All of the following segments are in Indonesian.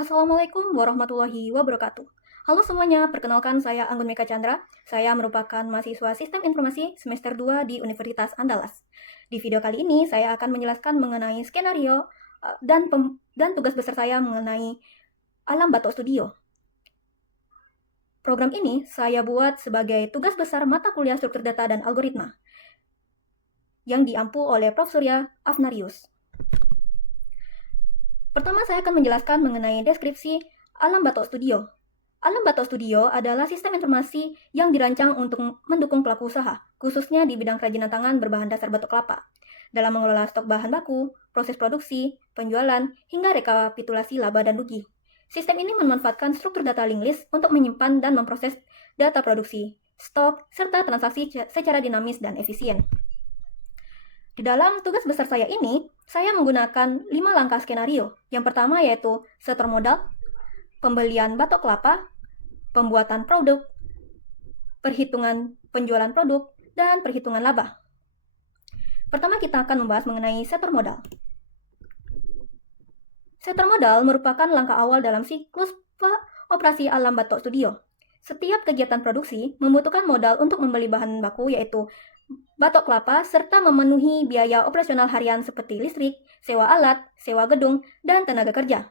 Assalamualaikum warahmatullahi wabarakatuh. Halo semuanya, perkenalkan saya Anggun Meka Chandra. Saya merupakan mahasiswa Sistem Informasi semester 2 di Universitas Andalas. Di video kali ini, saya akan menjelaskan mengenai skenario dan tugas besar saya mengenai Alam Batok Studio. Program ini saya buat sebagai tugas besar mata kuliah struktur data dan algoritma yang diampu oleh Prof. Surya Afnarius. Pertama, saya akan menjelaskan mengenai deskripsi Alam Batok Studio. Alam Batok Studio adalah sistem informasi yang dirancang untuk mendukung pelaku usaha, khususnya di bidang kerajinan tangan berbahan dasar batok kelapa, dalam mengelola stok bahan baku, proses produksi, penjualan, hingga rekapitulasi laba dan rugi. Sistem ini memanfaatkan struktur data linked list untuk menyimpan dan memproses data produksi, stok, serta transaksi secara dinamis dan efisien. Di dalam tugas besar saya ini, saya menggunakan 5 langkah skenario. Yang pertama yaitu setor modal, pembelian batok kelapa, pembuatan produk, perhitungan penjualan produk, dan perhitungan laba. Pertama kita akan membahas mengenai setor modal. Setor modal merupakan langkah awal dalam siklus operasi Alam Batok Studio. Setiap kegiatan produksi membutuhkan modal untuk membeli bahan baku yaitu batok kelapa serta memenuhi biaya operasional harian seperti listrik, sewa alat, sewa gedung, dan tenaga kerja.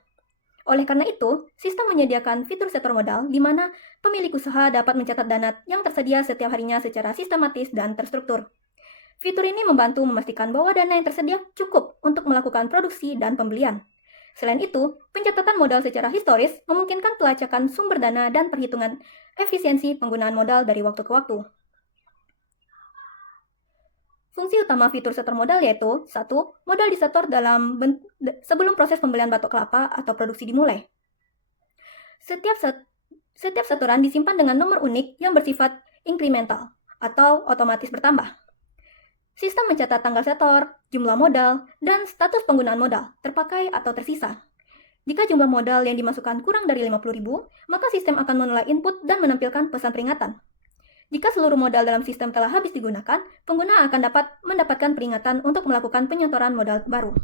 Oleh karena itu, sistem menyediakan fitur setor modal di mana pemilik usaha dapat mencatat dana yang tersedia setiap harinya secara sistematis dan terstruktur. Fitur ini membantu memastikan bahwa dana yang tersedia cukup untuk melakukan produksi dan pembelian. Selain itu, pencatatan modal secara historis memungkinkan pelacakan sumber dana dan perhitungan efisiensi penggunaan modal dari waktu ke waktu. Fungsi utama fitur setor modal yaitu 1. Modal disetor sebelum proses pembelian batok kelapa atau produksi dimulai. Setiap setoran disimpan dengan nomor unik yang bersifat inkremental atau otomatis bertambah. Sistem mencatat tanggal setor, jumlah modal, dan status penggunaan modal, terpakai atau tersisa. Jika jumlah modal yang dimasukkan kurang dari 50.000, maka sistem akan menolak input dan menampilkan pesan peringatan. Jika seluruh modal dalam sistem telah habis digunakan, pengguna akan mendapatkan peringatan untuk melakukan penyetoran modal baru.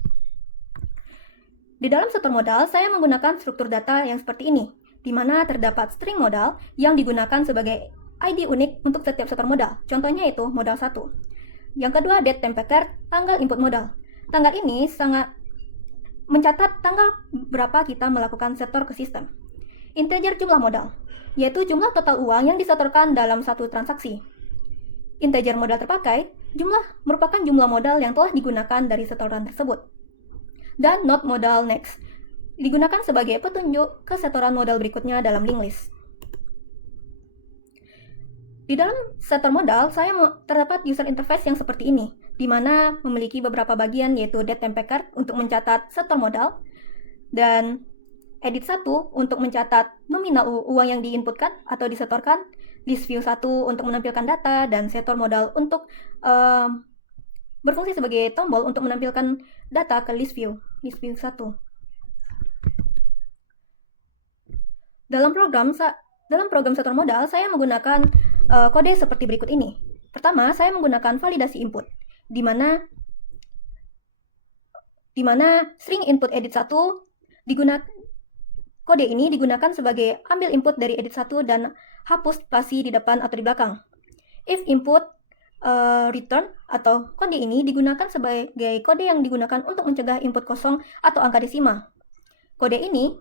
Di dalam setor modal, saya menggunakan struktur data yang seperti ini, di mana terdapat string modal yang digunakan sebagai ID unik untuk setiap setor modal. Contohnya itu modal 1. Yang kedua, date time packer, tanggal input modal. Tanggal ini sangat mencatat tanggal berapa kita melakukan setor ke sistem. Integer jumlah modal, yaitu jumlah total uang yang disetorkan dalam satu transaksi. Integer modal terpakai, merupakan jumlah modal yang telah digunakan dari setoran tersebut. Dan not modal next, digunakan sebagai petunjuk ke setoran modal berikutnya dalam linked list. Di dalam setor modal, terdapat user interface yang seperti ini, di mana memiliki beberapa bagian yaitu date time packer untuk mencatat setor modal, dan edit 1 untuk mencatat nominal uang yang diinputkan atau disetorkan, list view 1 untuk menampilkan data, dan setor modal untuk berfungsi sebagai tombol untuk menampilkan data ke list view 1. Dalam program setor modal, saya menggunakan kode seperti berikut ini. Pertama, saya menggunakan validasi input, di mana string input edit 1 kode ini digunakan sebagai ambil input dari edit 1 dan hapus spasi di depan atau di belakang. If input return atau kode ini digunakan sebagai kode yang digunakan untuk mencegah input kosong atau angka desimal. Kode ini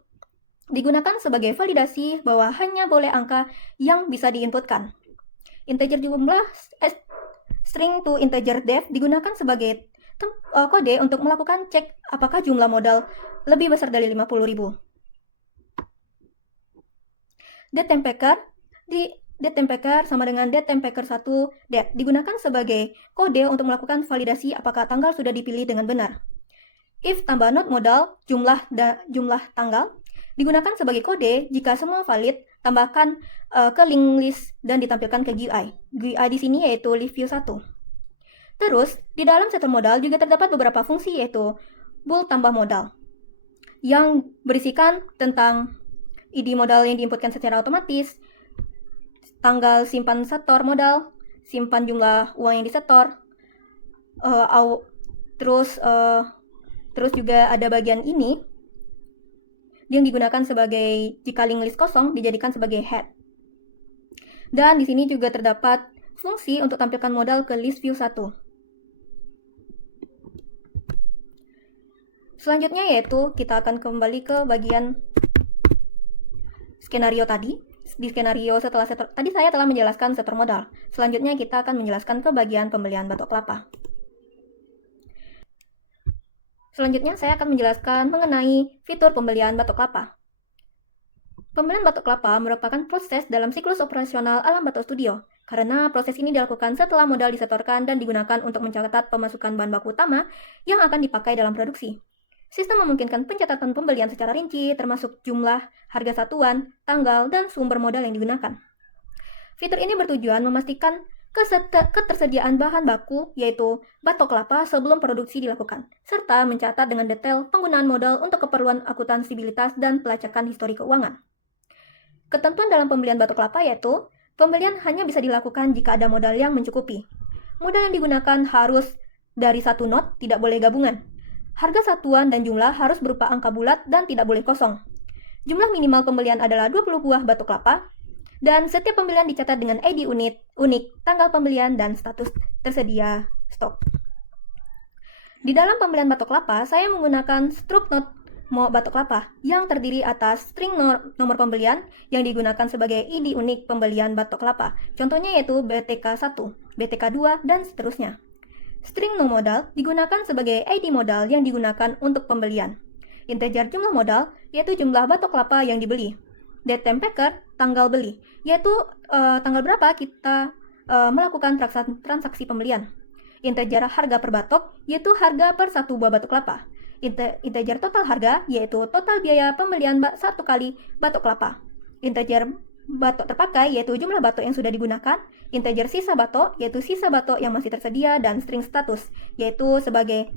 digunakan sebagai validasi bahwa hanya boleh angka yang bisa diinputkan. Integer jumlah string to integer def digunakan sebagai kode untuk melakukan cek apakah jumlah modal lebih besar dari 50.000. Date time packer sama dengan date time packer 1 digunakan sebagai kode untuk melakukan validasi apakah tanggal sudah dipilih dengan benar. If tambah not modal jumlah tanggal digunakan sebagai kode jika semua valid, tambahkan ke link list dan ditampilkan ke GUI. GUI di sini yaitu list view 1. Terus, di dalam setor modal juga terdapat beberapa fungsi yaitu bool tambah modal yang berisikan tentang ID modal yang diinputkan secara otomatis, tanggal simpan setor modal, simpan jumlah uang yang disetor, terus juga ada bagian ini yang digunakan sebagai jika link list kosong dijadikan sebagai head. Dan di sini juga terdapat fungsi untuk tampilkan modal ke list view 1. Selanjutnya yaitu kita akan kembali ke bagian skenario tadi. Di skenario tadi saya telah menjelaskan setor modal. Selanjutnya kita akan menjelaskan ke bagian pembelian batok kelapa. Selanjutnya saya akan menjelaskan mengenai fitur pembelian batok kelapa. Pembelian batok kelapa merupakan proses dalam siklus operasional Alam Batok Studio, karena proses ini dilakukan setelah modal disetorkan dan digunakan untuk mencatat pemasukan bahan baku utama yang akan dipakai dalam produksi. Sistem memungkinkan pencatatan pembelian secara rinci, termasuk jumlah, harga satuan, tanggal, dan sumber modal yang digunakan. Fitur ini bertujuan memastikan ketersediaan bahan baku, yaitu batok kelapa sebelum produksi dilakukan, serta mencatat dengan detail penggunaan modal untuk keperluan akuntansibilitas dan pelacakan histori keuangan. Ketentuan dalam pembelian batok kelapa yaitu, pembelian hanya bisa dilakukan jika ada modal yang mencukupi. Modal yang digunakan harus dari satu not, tidak boleh gabungan. Harga satuan dan jumlah harus berupa angka bulat dan tidak boleh kosong. Jumlah minimal pembelian adalah 20 buah batok kelapa, dan setiap pembelian dicatat dengan ID unik, tanggal pembelian, dan status tersedia stok. Di dalam pembelian batok kelapa, saya menggunakan struct note batok kelapa yang terdiri atas string nomor pembelian yang digunakan sebagai ID unik pembelian batok kelapa. Contohnya yaitu BTK1, BTK2, dan seterusnya. String no modal digunakan sebagai ID modal yang digunakan untuk pembelian. Integer jumlah modal yaitu jumlah batok kelapa yang dibeli. Date time packer, tanggal beli, yaitu tanggal berapa kita melakukan transaksi pembelian. Integer harga per batok, yaitu harga per satu buah batok kelapa. Integer total harga, yaitu total biaya pembelian satu kali batok kelapa. Integer batok terpakai, yaitu jumlah batok yang sudah digunakan. Integer sisa batok, yaitu sisa batok yang masih tersedia. Dan string status, yaitu sebagai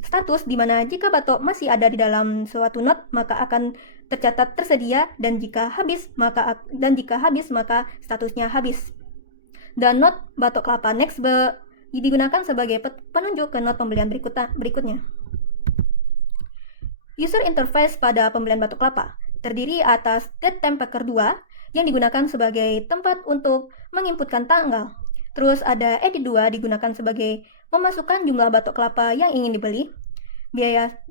status di mana jika batok masih ada di dalam suatu not, maka akan tercatat tersedia, dan jika habis maka statusnya habis. Dan not batok kelapa next digunakan sebagai penunjuk ke not pembelian berikutnya. User interface pada pembelian batok kelapa terdiri atas date time packer 2 yang digunakan sebagai tempat untuk menginputkan tanggal. Terus ada edit 2 digunakan sebagai memasukkan jumlah batok kelapa yang ingin dibeli.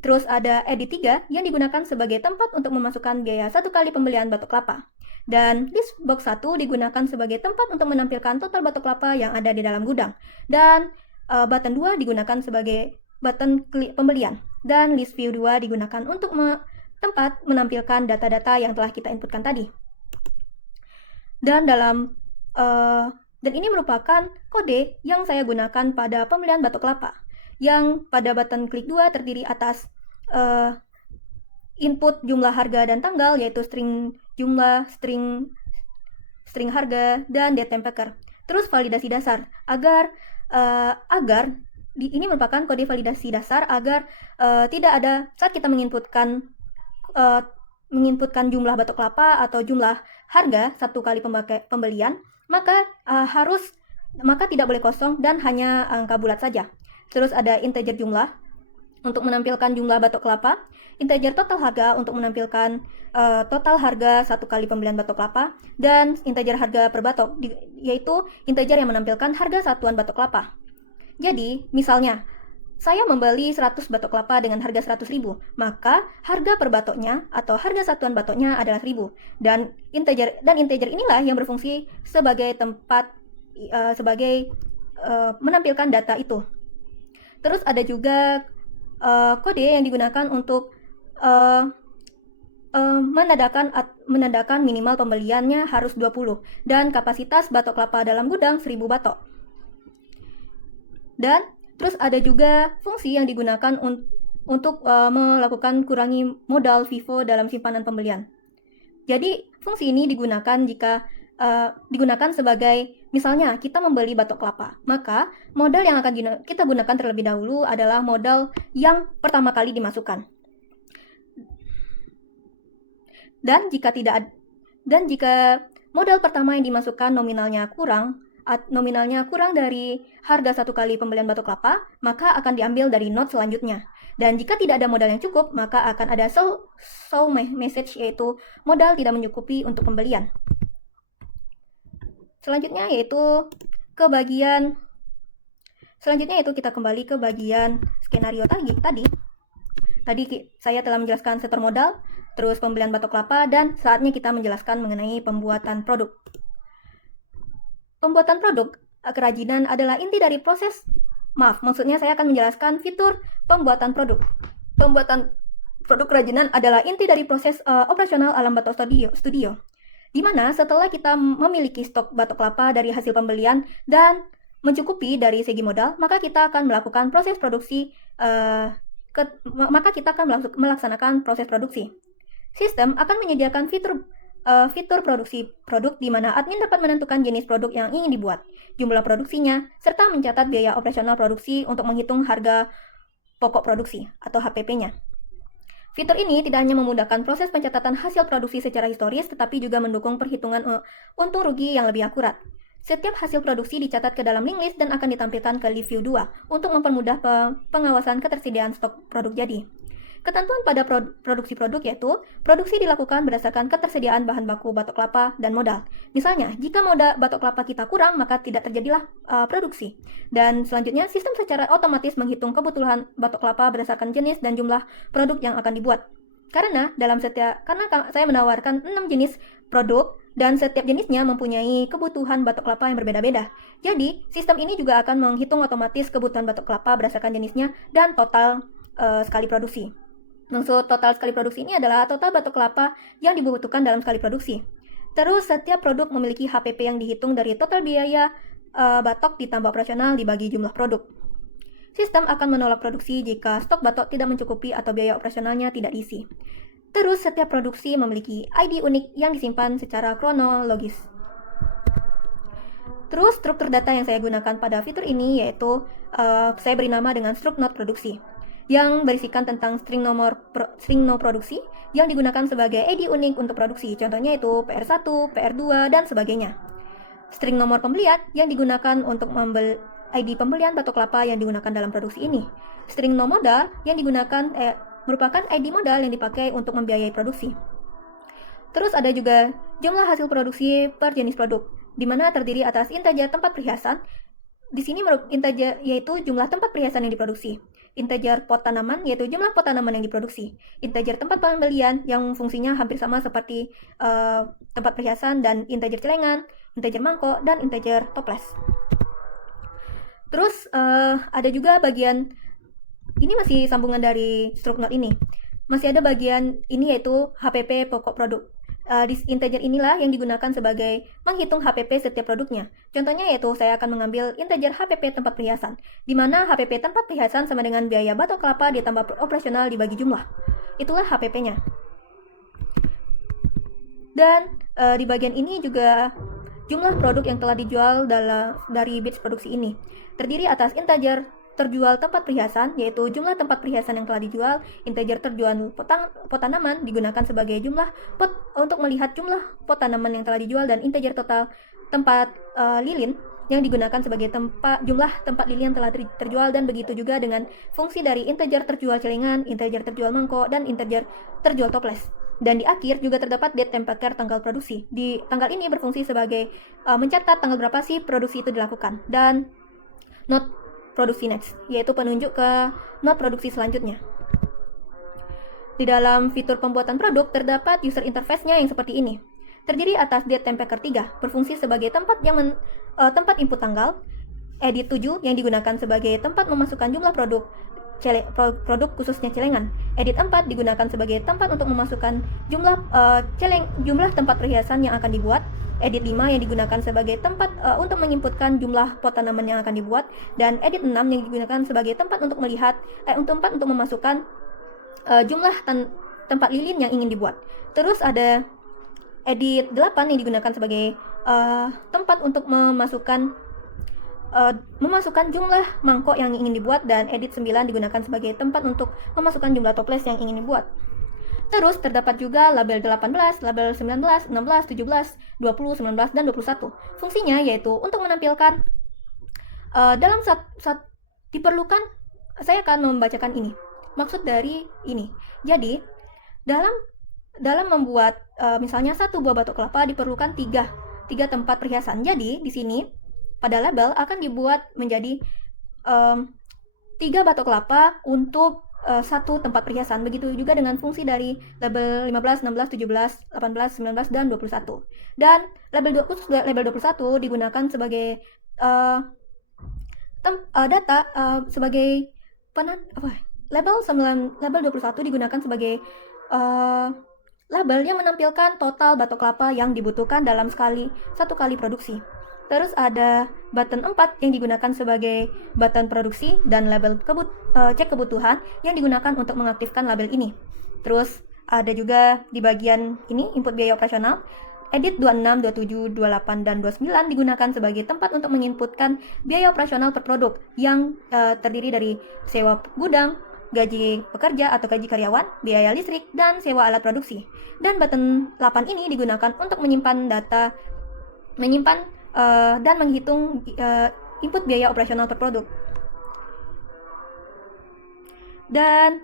Terus ada edit 3 yang digunakan sebagai tempat untuk memasukkan biaya satu kali pembelian batok kelapa. Dan list box 1 digunakan sebagai tempat untuk menampilkan total batok kelapa yang ada di dalam gudang. Dan button 2 digunakan sebagai button klik pembelian. Dan list view 2 digunakan untuk tempat menampilkan data-data yang telah kita inputkan tadi. Dan dan ini merupakan kode yang saya gunakan pada pembelian batok kelapa, yang pada button klik 2 terdiri atas input jumlah harga dan tanggal, yaitu string jumlah, string harga, dan date time packer. Terus validasi dasar, agar ini merupakan kode validasi dasar agar tidak ada saat kita menginputkan jumlah batok kelapa atau jumlah harga satu kali pembelian, maka tidak boleh kosong dan hanya angka bulat saja. Terus ada integer jumlah untuk menampilkan jumlah batok kelapa, integer total harga untuk menampilkan total harga satu kali pembelian batok kelapa, dan integer harga per batok, yaitu integer yang menampilkan harga satuan batok kelapa. Jadi, misalnya, saya membeli 100 batok kelapa dengan harga 100.000, maka harga per batoknya atau harga satuan batoknya adalah 1.000. Dan integer inilah yang berfungsi sebagai tempat menampilkan data itu. Terus ada juga kode yang digunakan untuk menandakan minimal pembeliannya harus 20 dan kapasitas batok kelapa dalam gudang 1.000 batok. Dan terus ada juga fungsi yang digunakan untuk melakukan kurangi modal FIFO dalam simpanan pembelian. Jadi fungsi ini digunakan jika digunakan sebagai, misalnya kita membeli batok kelapa, maka modal yang akan kita gunakan terlebih dahulu adalah modal yang pertama kali dimasukkan. Dan jika modal pertama yang dimasukkan nominalnya kurang nominalnya kurang dari harga 1 kali pembelian batok kelapa, maka akan diambil dari not selanjutnya. Dan jika tidak ada modal yang cukup, maka akan ada show message, yaitu modal tidak mencukupi untuk pembelian. Selanjutnya yaitu kita kembali ke bagian skenario tadi. Tadi saya telah menjelaskan setor modal, terus pembelian batok kelapa, dan saatnya kita menjelaskan mengenai pembuatan produk. Pembuatan produk kerajinan adalah inti dari proses. Maksudnya saya akan menjelaskan fitur pembuatan produk. Pembuatan produk kerajinan adalah inti dari proses operasional alam batok studio, di mana setelah kita memiliki stok batok kelapa dari hasil pembelian dan mencukupi dari segi modal, maka kita akan melakukan proses produksi. Melaksanakan proses produksi. Sistem akan menyediakan fitur produksi produk di mana admin dapat menentukan jenis produk yang ingin dibuat, jumlah produksinya, serta mencatat biaya operasional produksi untuk menghitung harga pokok produksi atau HPP-nya. Fitur ini tidak hanya memudahkan proses pencatatan hasil produksi secara historis, tetapi juga mendukung perhitungan untung rugi yang lebih akurat. Setiap hasil produksi dicatat ke dalam link list dan akan ditampilkan ke Live View 2 untuk mempermudah pengawasan ketersediaan stok produk jadi. Ketentuan pada produksi produk yaitu, produksi dilakukan berdasarkan ketersediaan bahan baku batok kelapa dan modal. Misalnya, jika modal batok kelapa kita kurang, maka tidak terjadilah produksi. Dan selanjutnya, sistem secara otomatis menghitung kebutuhan batok kelapa berdasarkan jenis dan jumlah produk yang akan dibuat. Karena saya menawarkan 6 jenis produk, dan setiap jenisnya mempunyai kebutuhan batok kelapa yang berbeda-beda. Jadi, sistem ini juga akan menghitung otomatis kebutuhan batok kelapa berdasarkan jenisnya dan total sekali produksi. Maksud total sekali produksi ini adalah total batok kelapa yang dibutuhkan dalam sekali produksi. Terus, setiap produk memiliki HPP yang dihitung dari total biaya batok ditambah operasional dibagi jumlah produk. Sistem akan menolak produksi jika stok batok tidak mencukupi atau biaya operasionalnya tidak diisi. Terus, setiap produksi memiliki ID unik yang disimpan secara kronologis. Terus, struktur data yang saya gunakan pada fitur ini yaitu saya beri nama dengan struct node produksi, yang berisikan tentang string no produksi yang digunakan sebagai ID unik untuk produksi. Contohnya itu PR1, PR2, dan sebagainya. String nomor pembelian yang digunakan untuk ID pembelian batok kelapa yang digunakan dalam produksi ini. String no modal yang digunakan merupakan ID modal yang dipakai untuk membiayai produksi. Terus ada juga jumlah hasil produksi per jenis produk, di mana terdiri atas integer tempat perhiasan. Di sini integer yaitu jumlah tempat perhiasan yang diproduksi. Integer pot tanaman yaitu jumlah pot tanaman yang diproduksi. Integer tempat pembelian yang fungsinya hampir sama seperti tempat perhiasan, dan integer celengan, integer mangkok, dan integer toples. Terus ada juga bagian ini masih sambungan dari struct node ini. Masih ada bagian ini yaitu HPP pokok produk. Di integer inilah yang digunakan sebagai menghitung HPP setiap produknya. Contohnya yaitu saya akan mengambil integer HPP tempat perhiasan, di mana HPP tempat perhiasan sama dengan biaya batok kelapa ditambah operasional dibagi jumlah. Itulah HPP-nya. Dan di bagian ini juga jumlah produk yang telah dijual dari batch produksi ini terdiri atas integer terjual tempat perhiasan, yaitu jumlah tempat perhiasan yang telah dijual. Integer terjual pot tanaman digunakan sebagai jumlah pot untuk melihat jumlah pot tanaman yang telah dijual, dan integer total tempat lilin yang digunakan sebagai jumlah tempat lilin yang telah terjual, dan begitu juga dengan fungsi dari integer terjual celengan, integer terjual mangkok, dan integer terjual toples. Dan di akhir juga terdapat date temperature tanggal produksi. Di tanggal ini berfungsi sebagai mencatat tanggal berapa sih produksi itu dilakukan, dan not produksi next, yaitu penunjuk ke not produksi selanjutnya. Di dalam fitur pembuatan produk terdapat user interface-nya yang seperti ini. Terdiri atas date temperature 3, berfungsi sebagai tempat tempat input tanggal. Edit 7 yang digunakan sebagai tempat memasukkan jumlah produk khususnya celengan. Edit 4 digunakan sebagai tempat untuk memasukkan jumlah tempat perhiasan yang akan dibuat. Edit 5 yang digunakan sebagai tempat untuk menginputkan jumlah pot tanaman yang akan dibuat, dan edit 6 yang digunakan sebagai tempat untuk untuk memasukkan jumlah tempat lilin yang ingin dibuat. Terus ada edit 8 yang digunakan sebagai tempat untuk memasukkan jumlah mangkok yang ingin dibuat, dan edit 9 digunakan sebagai tempat untuk memasukkan jumlah toples yang ingin dibuat. Terus terdapat juga label 18, label 19, 16, 17, 20, 19, dan 21. Fungsinya yaitu untuk menampilkan dalam diperlukan, saya akan membacakan ini. Maksud dari ini. Jadi, dalam membuat misalnya satu buah batok kelapa diperlukan tiga tempat perhiasan. Jadi, di sini pada label akan dibuat menjadi 3 batok kelapa untuk satu tempat perhiasan. Begitu juga dengan fungsi dari label 15, 16, 17, 18, 19, dan 21. Dan khusus label 21 digunakan sebagai data sebagai label 21 digunakan sebagai label yang menampilkan total batok kelapa yang dibutuhkan dalam satu kali produksi. Terus ada button 4 yang digunakan sebagai button produksi dan label cek kebutuhan yang digunakan untuk mengaktifkan label ini. Terus ada juga di bagian ini input biaya operasional. Edit 26, 27, 28, dan 29 digunakan sebagai tempat untuk menginputkan biaya operasional per produk yang terdiri dari sewa gudang, gaji pekerja atau gaji karyawan, biaya listrik, dan sewa alat produksi. Dan button 8 ini digunakan untuk menyimpan dan menghitung input biaya operasional per produk. Dan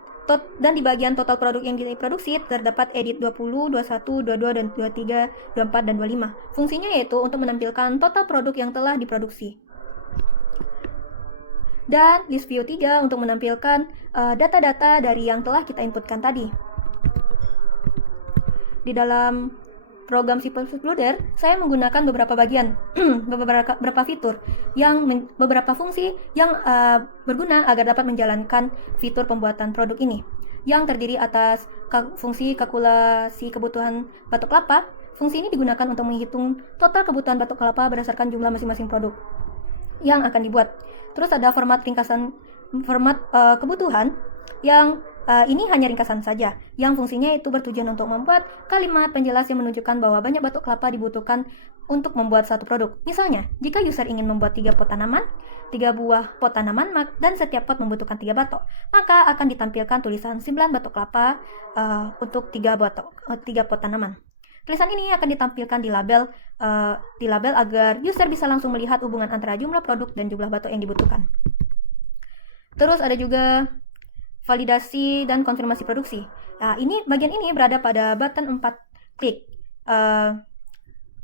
di bagian total produk yang diproduksi terdapat edit 20, 21, 22, dan 23, 24, dan 25. Fungsinya yaitu untuk menampilkan total produk yang telah diproduksi. Dan list view 3 untuk menampilkan data-data dari yang telah kita inputkan tadi. Di dalam program C++ Loader, saya menggunakan beberapa bagian, beberapa fitur, beberapa fungsi yang berguna agar dapat menjalankan fitur pembuatan produk ini, yang terdiri atas fungsi kalkulasi kebutuhan batok kelapa. Fungsi ini digunakan untuk menghitung total kebutuhan batok kelapa berdasarkan jumlah masing-masing produk yang akan dibuat. Terus ada format kebutuhan yang ini hanya ringkasan saja, yang fungsinya itu bertujuan untuk membuat kalimat penjelas yang menunjukkan bahwa banyak batok kelapa dibutuhkan untuk membuat satu produk. Misalnya, jika user ingin membuat 3 pot tanaman, 3 buah pot tanaman, dan setiap pot membutuhkan 3 batok, maka akan ditampilkan tulisan 9 batok kelapa untuk 3 pot tanaman. Tulisan ini akan ditampilkan di label agar user bisa langsung melihat hubungan antara jumlah produk dan jumlah batok yang dibutuhkan. Terus ada juga validasi dan konfirmasi produksi. Nah, bagian ini berada pada button 4 klik.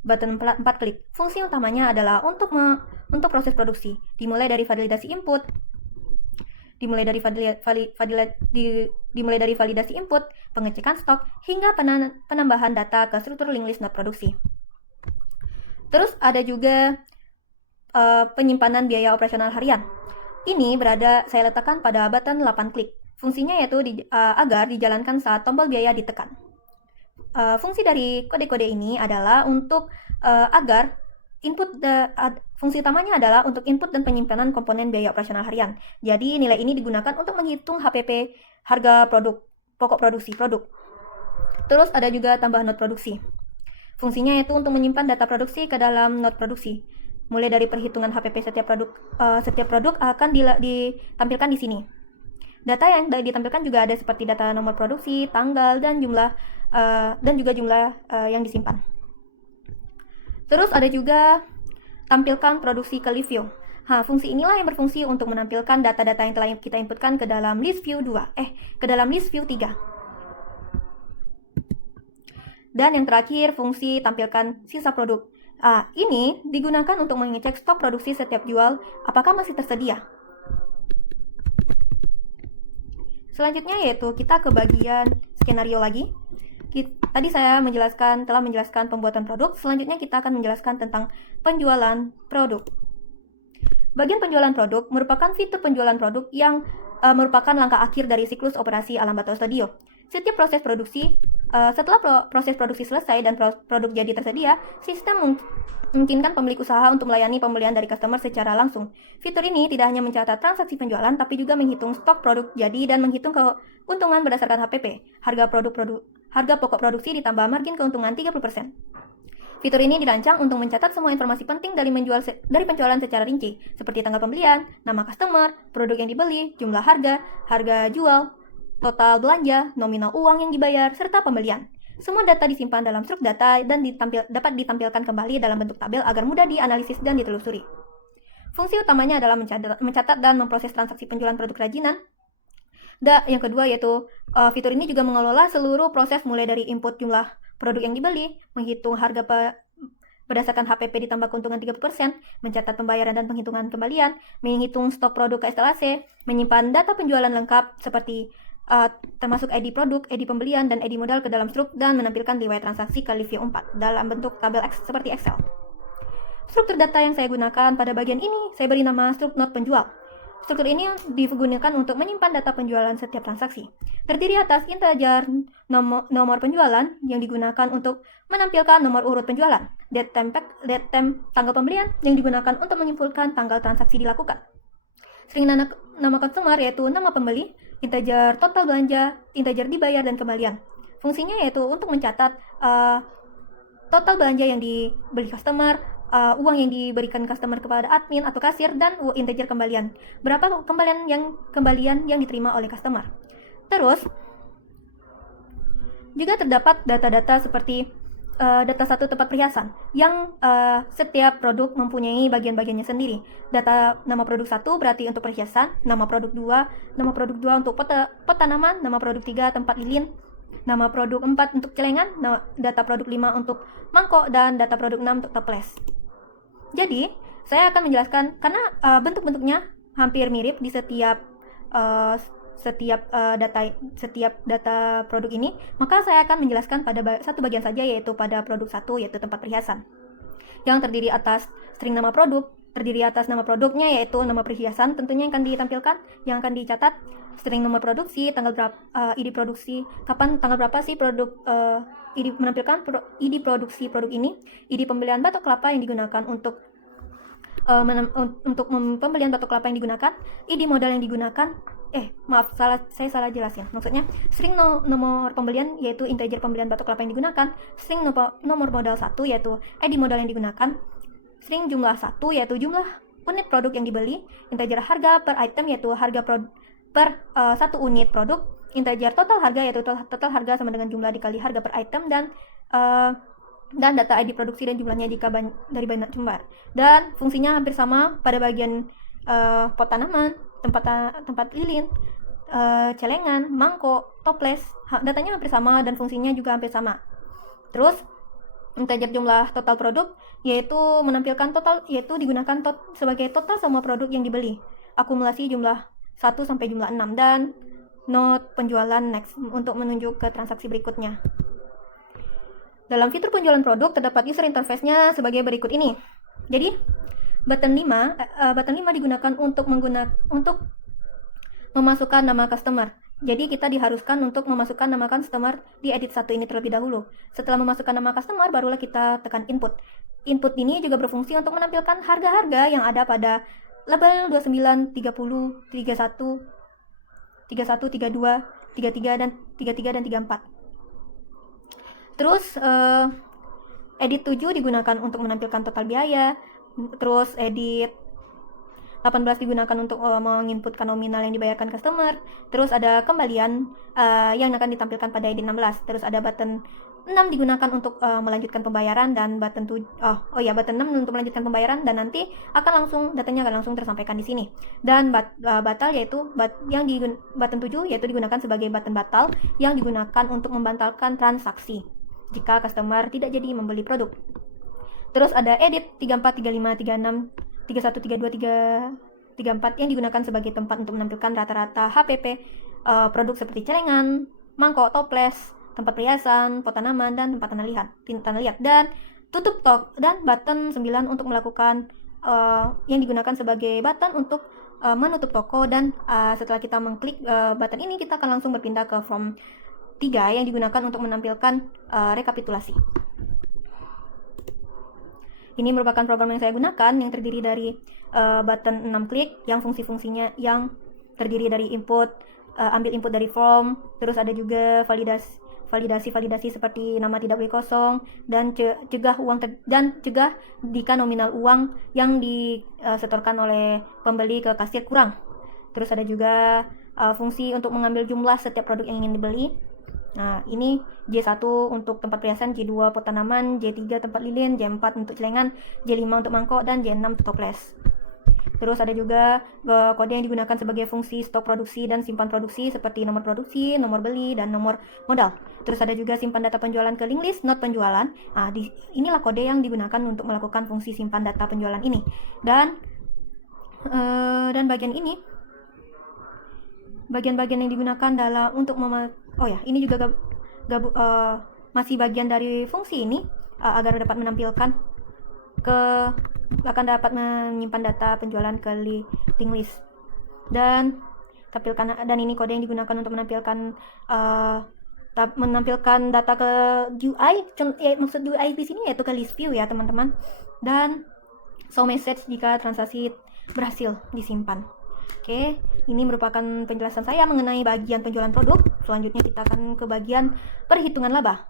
Button 4 klik. Fungsi utamanya adalah untuk proses produksi, dimulai dari validasi input, dimulai dari validasi input, pengecekan stok, hingga penambahan data ke struktur link list node produksi. Terus ada juga penyimpanan biaya operasional harian. Ini saya letakkan pada button 8 klik. Fungsinya yaitu agar dijalankan saat tombol biaya ditekan. Fungsi dari kode-kode ini adalah untuk agar fungsi utamanya adalah untuk input dan penyimpanan komponen biaya operasional harian. Jadi nilai ini digunakan untuk menghitung HPP, harga pokok produksi produk. Terus ada juga tambahan node produksi. Fungsinya yaitu untuk menyimpan data produksi ke dalam node produksi. Mulai dari perhitungan HPP setiap produk akan ditampilkan di sini. Data yang ditampilkan juga ada seperti data nomor produksi, tanggal, dan juga jumlah yang disimpan. Terus ada juga tampilkan produksi ke list view. Fungsi inilah yang berfungsi untuk menampilkan data-data yang telah kita inputkan ke dalam list view 3. Dan yang terakhir, fungsi tampilkan sisa produk. Ini digunakan untuk mengecek stok produksi setiap jual, apakah masih tersedia. Selanjutnya yaitu kita ke bagian skenario lagi. Tadi saya telah menjelaskan pembuatan produk. Selanjutnya kita akan menjelaskan tentang penjualan produk. Bagian penjualan produk merupakan fitur penjualan produk yang merupakan langkah akhir dari siklus operasi Alam Batu Studio. Setiap proses produksi, setelah proses produksi selesai dan produk jadi tersedia, sistem memungkinkan pemilik usaha untuk melayani pembelian dari customer secara langsung. Fitur ini tidak hanya mencatat transaksi penjualan, tapi juga menghitung stok produk jadi dan menghitung keuntungan berdasarkan HPP, harga pokok produksi ditambah margin keuntungan 30%. Fitur ini dirancang untuk mencatat semua informasi penting dari penjualan secara rinci, seperti tanggal pembelian, nama customer, produk yang dibeli, jumlah harga jual, total belanja, nominal uang yang dibayar, serta pembelian. Semua data disimpan dalam struk data dan dapat ditampilkan kembali dalam bentuk tabel agar mudah dianalisis dan ditelusuri. Fungsi utamanya adalah mencatat dan memproses transaksi penjualan produk kerajinan. Yang kedua yaitu fitur ini juga mengelola seluruh proses mulai dari input jumlah produk yang dibeli, menghitung harga berdasarkan HPP ditambah keuntungan 30%, mencatat pembayaran dan penghitungan kembalian, menghitung stok produk ke SLAC, menyimpan data penjualan lengkap seperti termasuk ID produk, ID pembelian, dan ID modal ke dalam struk, dan menampilkan riwayat transaksi ke Livio 4 dalam bentuk tabel seperti Excel. Struktur data yang saya gunakan pada bagian ini, saya beri nama struk not penjual. Struktur ini digunakan untuk menyimpan data penjualan setiap transaksi. Terdiri atas integer nomor penjualan yang digunakan untuk menampilkan nomor urut penjualan, date time tanggal pembelian yang digunakan untuk menyimpulkan tanggal transaksi dilakukan. String nama customer yaitu nama pembeli, integer total belanja, integer dibayar dan kembalian. Fungsinya yaitu untuk mencatat total belanja yang dibeli customer, uang yang diberikan customer kepada admin atau kasir, dan integer kembalian. Berapa kembalian yang diterima oleh customer. Terus juga terdapat data-data seperti data satu tempat perhiasan yang setiap produk mempunyai bagian-bagiannya sendiri. Data nama produk 1 berarti untuk perhiasan, nama produk 2 untuk pot tanaman, nama produk 3 tempat lilin, nama produk 4 untuk celengan, data produk 5 untuk mangkok, dan data produk 6 untuk toples. Jadi, saya akan menjelaskan karena bentuk-bentuknya hampir mirip di setiap data produk ini, maka saya akan menjelaskan pada satu bagian saja, yaitu pada produk 1, yaitu tempat perhiasan. Yang terdiri atas string nama produk, terdiri atas nama produknya yaitu nama perhiasan tentunya yang akan ditampilkan, yang akan dicatat, string nomor produksi, tanggal berapa, ID produksi, tanggal berapa sih produk ID menampilkan ID produksi produk ini, ID pembelian batok kelapa yang digunakan untuk pembelian batok kelapa yang digunakan, ID modal yang digunakan, saya salah jelasin. Maksudnya string nomor pembelian yaitu integer pembelian batok kelapa yang digunakan, string nomor modal 1 yaitu ID modal yang digunakan, string jumlah 1 yaitu jumlah unit produk yang dibeli, integer harga per item yaitu harga per 1 unit produk, integer total harga yaitu total harga sama dengan jumlah dikali harga per item, dan data ID produksi dan jumlahnya jika dari banyak jumlah. Dan fungsinya hampir sama pada bagian pot tanaman, tempat lilin, celengan, mangkok, toples. Datanya hampir sama dan fungsinya juga hampir sama. Terus integer jumlah total produk yaitu menampilkan total, yaitu digunakan sebagai total semua produk yang dibeli. Akumulasi jumlah 1 sampai jumlah 6, dan note penjualan next untuk menunjuk ke transaksi berikutnya. Dalam fitur penjualan produk terdapat user interface-nya sebagai berikut ini. Jadi button 5 digunakan untuk memasukkan nama customer. Jadi kita diharuskan untuk memasukkan nama customer di edit 1 ini terlebih dahulu. Setelah memasukkan nama customer, barulah kita tekan input. Input ini juga berfungsi untuk menampilkan harga-harga yang ada pada label 29, 30, 31, 32, 33 dan 34. Terus edit 7 digunakan untuk menampilkan total biaya. Terus edit 18 digunakan untuk menginputkan nominal yang dibayarkan customer. Terus ada kembalian yang akan ditampilkan pada edit 16. Terus ada button 6 digunakan untuk melanjutkan pembayaran, dan button 6 untuk melanjutkan pembayaran, dan nanti datanya akan langsung tersampaikan di sini. Dan batal yaitu button 7 yaitu digunakan sebagai button batal yang digunakan untuk membatalkan transaksi jika customer tidak jadi membeli produk. Terus ada edit 34, 35, 36, 31, 32, 34 yang digunakan sebagai tempat untuk menampilkan rata-rata HPP produk seperti celengan, mangkok, toples, tempat perhiasan, pot tanaman, dan tempat tanah liat. Dan tutup dan button 9 untuk melakukan yang digunakan sebagai button untuk menutup toko. Dan setelah kita mengklik button ini, kita akan langsung berpindah ke form 3 yang digunakan untuk menampilkan rekapitulasi. Ini merupakan program yang saya gunakan yang terdiri dari button 6 klik yang fungsi-fungsinya yang terdiri dari ambil input dari form, terus ada juga validasi seperti nama tidak boleh kosong, dan cegah jika nominal uang yang disetorkan oleh pembeli ke kasir kurang. Terus ada juga fungsi untuk mengambil jumlah setiap produk yang ingin dibeli. Nah, ini J1 untuk tempat perhiasan, J2 pot tanaman, J3 tempat lilin, J4 untuk celengan, J5 untuk mangkok, dan J6 untuk toples. Terus ada juga kode yang digunakan sebagai fungsi stok produksi dan simpan produksi seperti nomor produksi, nomor beli, dan nomor modal. Terus ada juga simpan data penjualan ke link list, not penjualan. Nah, inilah kode yang digunakan untuk melakukan fungsi simpan data penjualan ini. Dan bagian ini, bagian-bagian yang digunakan dalam untuk ini juga masih bagian dari fungsi ini agar dapat menampilkan akan dapat menyimpan data penjualan ke link list dan ini kode yang digunakan untuk menampilkan data ke UI. Maksud UI di sini yaitu ke list view ya teman-teman, dan show message jika transaksi berhasil disimpan. Oke, ini merupakan penjelasan saya mengenai bagian penjualan produk. Selanjutnya kita akan ke bagian perhitungan laba.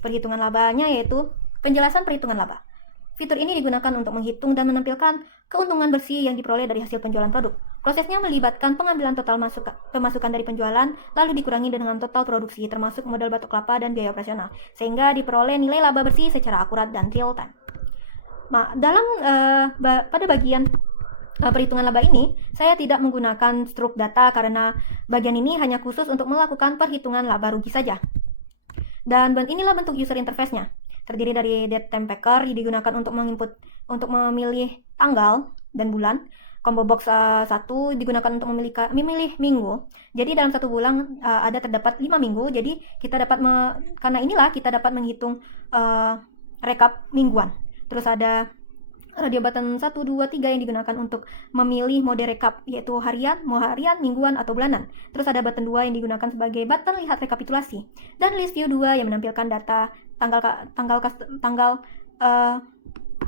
Perhitungan labanya yaitu penjelasan perhitungan laba. Fitur ini digunakan untuk menghitung dan menampilkan keuntungan bersih yang diperoleh dari hasil penjualan produk. Prosesnya melibatkan pengambilan total pemasukan dari penjualan, lalu dikurangi dengan total produksi, termasuk modal batok kelapa dan biaya operasional, sehingga diperoleh nilai laba bersih secara akurat dan real time. Nah, pada bagian perhitungan laba ini, saya tidak menggunakan struk data karena bagian ini hanya khusus untuk melakukan perhitungan laba rugi saja. Dan inilah bentuk user interface-nya. Terdiri dari date time packer yang digunakan untuk memilih tanggal dan bulan. Combo box 1 digunakan untuk memilih minggu. Jadi dalam satu bulan terdapat 5 minggu. Jadi kita dapat karena inilah kita dapat menghitung rekap mingguan. Terus ada radio button 1, 2, 3 yang digunakan untuk memilih mode rekap, yaitu harian, mingguan, atau bulanan. Terus ada button 2 yang digunakan sebagai button lihat rekapitulasi. Dan list view 2 yang menampilkan data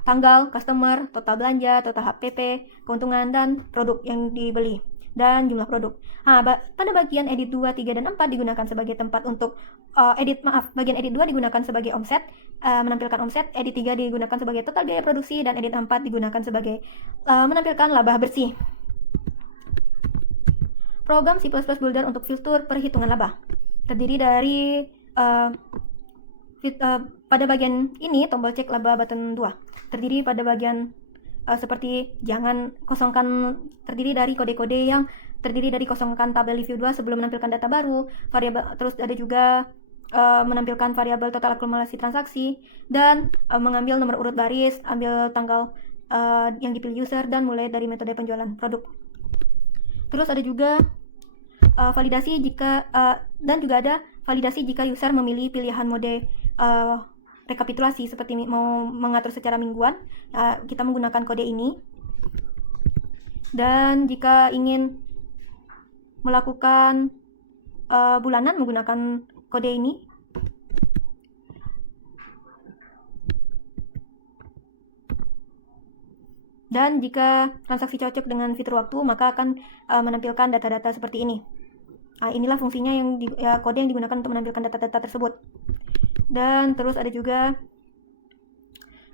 tanggal, customer, total belanja, total HPP, keuntungan, dan produk yang dibeli, dan jumlah produk. Pada bagian edit 2, 3, dan 4 digunakan sebagai tempat untuk bagian edit 2 digunakan sebagai omset, menampilkan omset, edit 3 digunakan sebagai total biaya produksi, dan edit 4 digunakan sebagai menampilkan laba bersih. Program C++ Builder untuk filter perhitungan laba terdiri dari pada bagian ini tombol cek laba button 2 terdiri pada bagian seperti jangan kosongkan, terdiri dari kode-kode yang terdiri dari kosongkan tabel review 2 sebelum menampilkan data baru, variabel. Terus ada juga menampilkan variabel total akumulasi transaksi, dan mengambil nomor urut baris, ambil tanggal yang dipilih user, dan mulai dari metode penjualan produk. Terus ada juga validasi jika dan juga ada validasi jika user memilih pilihan mode rekapitulasi seperti mau mengatur secara mingguan, kita menggunakan kode ini. Dan jika ingin melakukan bulanan menggunakan kode ini. Dan jika transaksi cocok dengan fitur waktu, maka akan menampilkan data-data seperti ini. Inilah fungsinya kode yang digunakan untuk menampilkan data-data tersebut. Dan terus ada juga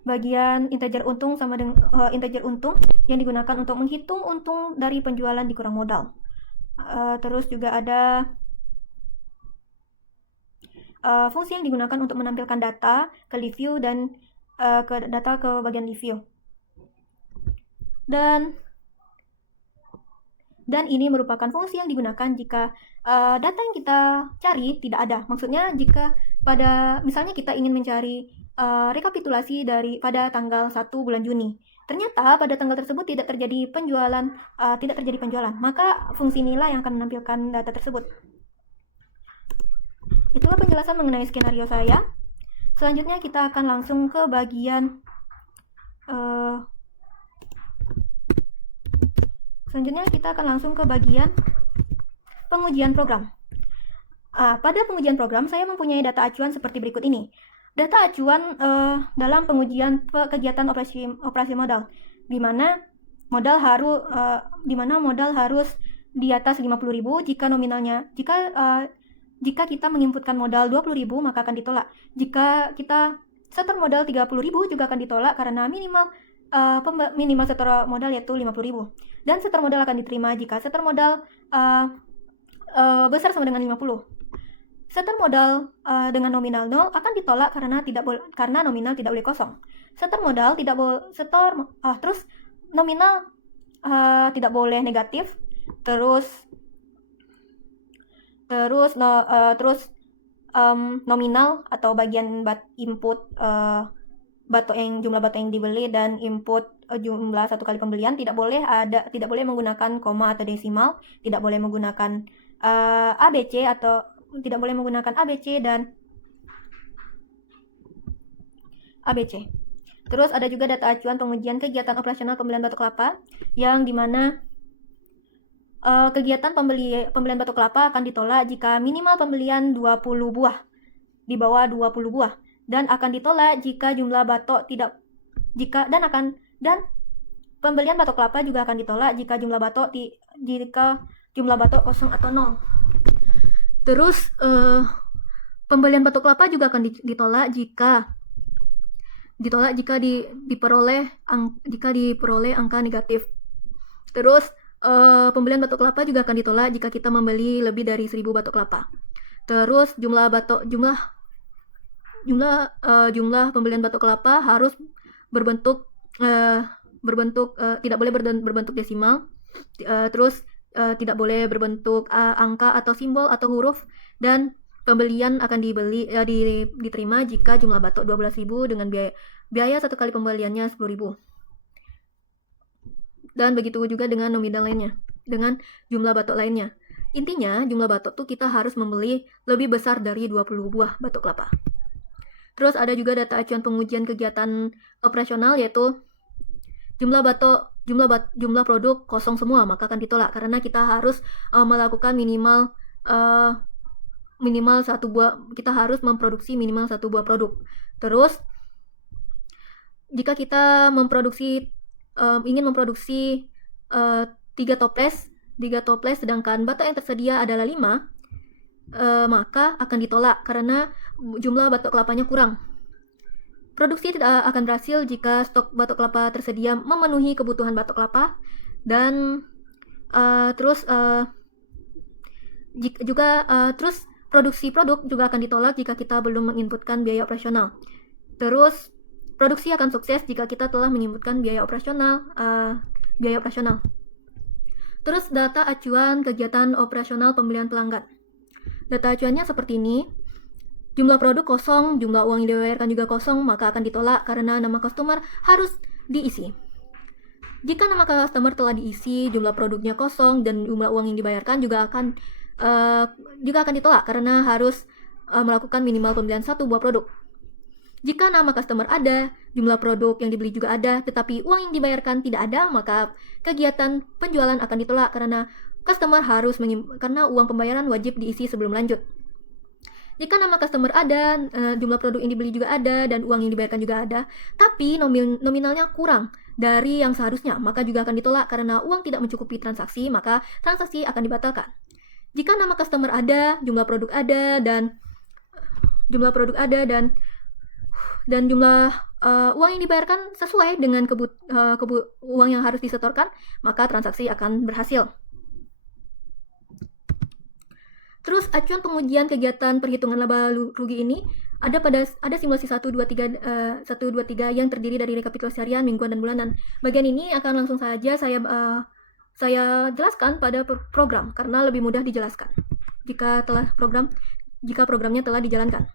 bagian integer untung sama dengan integer untung yang digunakan untuk menghitung untung dari penjualan dikurang modal. Terus juga ada fungsi yang digunakan untuk menampilkan data ke review dan data ke bagian review. Dan ini merupakan fungsi yang digunakan jika data yang kita cari tidak ada. Maksudnya jika misalnya kita ingin mencari rekapitulasi pada tanggal 1 bulan Juni. Ternyata pada tanggal tersebut tidak terjadi penjualan, maka fungsi inilah yang akan menampilkan data tersebut. Itulah penjelasan mengenai skenario saya. Selanjutnya kita akan langsung ke bagian pengujian program. Pada pengujian program, saya mempunyai data acuan seperti berikut ini. Data acuan dalam pengujian kegiatan operasi modal, di mana modal harus di atas 50.000 jika kita menginputkan modal 20.000 maka akan ditolak. Jika kita setor modal 30.000 juga akan ditolak karena minimal setor modal yaitu 50.000. Dan setor modal akan diterima jika setor modal besar sama dengan 50. Setor modal dengan nominal 0 akan ditolak karena nominal tidak boleh kosong. Setor modal tidak boleh terus nominal tidak boleh negatif. Terus nominal atau bagian input jumlah batok yang dibeli dan input jumlah satu kali pembelian tidak boleh menggunakan koma atau desimal, tidak boleh menggunakan ABC atau tidak boleh menggunakan ABC dan ABC. Terus ada juga data acuan pengujian kegiatan operasional pembelian batok kelapa, yang dimana kegiatan pembelian batok kelapa akan ditolak jika minimal pembelian 20 buah, di bawah 20 buah, dan akan ditolak jika jumlah batok dan pembelian batok kelapa juga akan ditolak jika jumlah batok kosong atau 0. Terus pembelian batok kelapa juga akan ditolak jika diperoleh angka negatif. Terus pembelian batok kelapa juga akan ditolak jika kita membeli lebih dari 1000 batok kelapa. Terus jumlah pembelian batok kelapa harus berbentuk tidak boleh berbentuk desimal. Terus tidak boleh berbentuk angka atau simbol atau huruf, dan pembelian akan diterima jika jumlah batok 12.000 dengan biaya satu kali pembeliannya 10.000. Dan begitu juga dengan nominal lainnya, dengan jumlah batok lainnya. Intinya jumlah batok tuh kita harus membeli lebih besar dari 20 buah batok kelapa. Terus ada juga data acuan pengujian kegiatan operasional, yaitu jumlah produk kosong semua, maka akan ditolak karena kita harus melakukan minimal satu buah, kita harus memproduksi minimal satu buah produk. Terus jika kita ingin memproduksi 3 toples sedangkan batok yang tersedia adalah 5, maka akan ditolak karena jumlah batok kelapanya kurang. Produksi tidak akan berhasil jika stok batok kelapa tersedia memenuhi kebutuhan batok kelapa, dan terus produksi produk juga akan ditolak jika kita belum menginputkan biaya operasional. Terus produksi akan sukses jika kita telah menginputkan biaya operasional. Terus data acuan kegiatan operasional pembelian pelanggan. Data acuannya seperti ini. Jumlah produk kosong, jumlah uang yang dibayarkan juga kosong, maka akan ditolak karena nama customer harus diisi. Jika nama customer telah diisi, jumlah produknya kosong, dan jumlah uang yang dibayarkan juga akan ditolak karena harus melakukan minimal pembelian satu buah produk. Jika nama customer ada, jumlah produk yang dibeli juga ada, tetapi uang yang dibayarkan tidak ada, maka kegiatan penjualan akan ditolak karena karena uang pembayaran wajib diisi sebelum lanjut. Jika nama customer ada, jumlah produk yang dibeli juga ada, dan uang yang dibayarkan juga ada, tapi nominalnya kurang dari yang seharusnya, maka juga akan ditolak karena uang tidak mencukupi transaksi, maka transaksi akan dibatalkan. Jika nama customer ada, jumlah produk ada, dan jumlah uang yang dibayarkan sesuai dengan uang yang harus disetorkan, maka transaksi akan berhasil. Terus acuan pengujian kegiatan perhitungan laba rugi ini ada simulasi 123 yang terdiri dari rekapitulasi harian, mingguan, dan bulanan. Bagian ini akan langsung saja saya jelaskan pada program karena lebih mudah dijelaskan jika programnya telah dijalankan.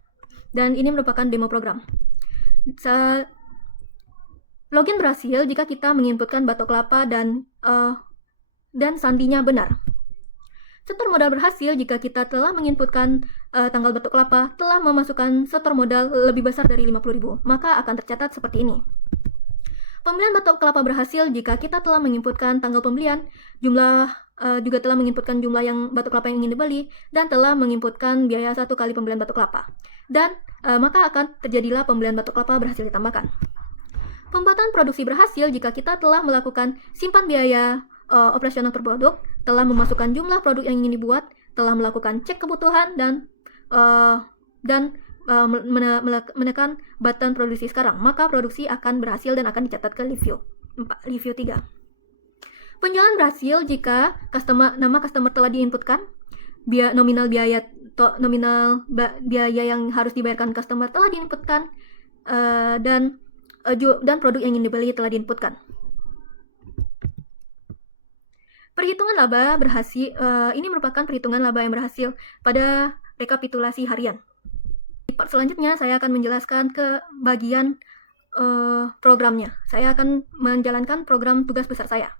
Dan ini merupakan demo program. Login berhasil jika kita menginputkan batok kelapa dan sandinya benar. Setor modal berhasil jika kita telah menginputkan tanggal batok kelapa, telah memasukkan setor modal lebih besar dari 50.000, maka akan tercatat seperti ini. Pembelian batok kelapa berhasil jika kita telah menginputkan tanggal pembelian, juga telah menginputkan jumlah yang batok kelapa yang ingin dibeli, dan telah menginputkan biaya satu kali pembelian batok kelapa. Dan maka akan terjadilah pembelian batok kelapa berhasil ditambahkan. Pembuatan produksi berhasil jika kita telah melakukan simpan biaya operasional per produk, telah memasukkan jumlah produk yang ingin dibuat, telah melakukan cek kebutuhan, dan menekan button produksi sekarang, maka produksi akan berhasil dan akan dicatat ke review 3. Penjualan berhasil jika nama customer telah diinputkan, nominal biaya yang harus dibayarkan customer telah diinputkan, dan produk yang ingin dibeli telah diinputkan. Perhitungan laba berhasil, ini merupakan perhitungan laba yang berhasil pada rekapitulasi harian. Di part selanjutnya saya akan menjelaskan ke bagian programnya. Saya akan menjalankan program tugas besar saya.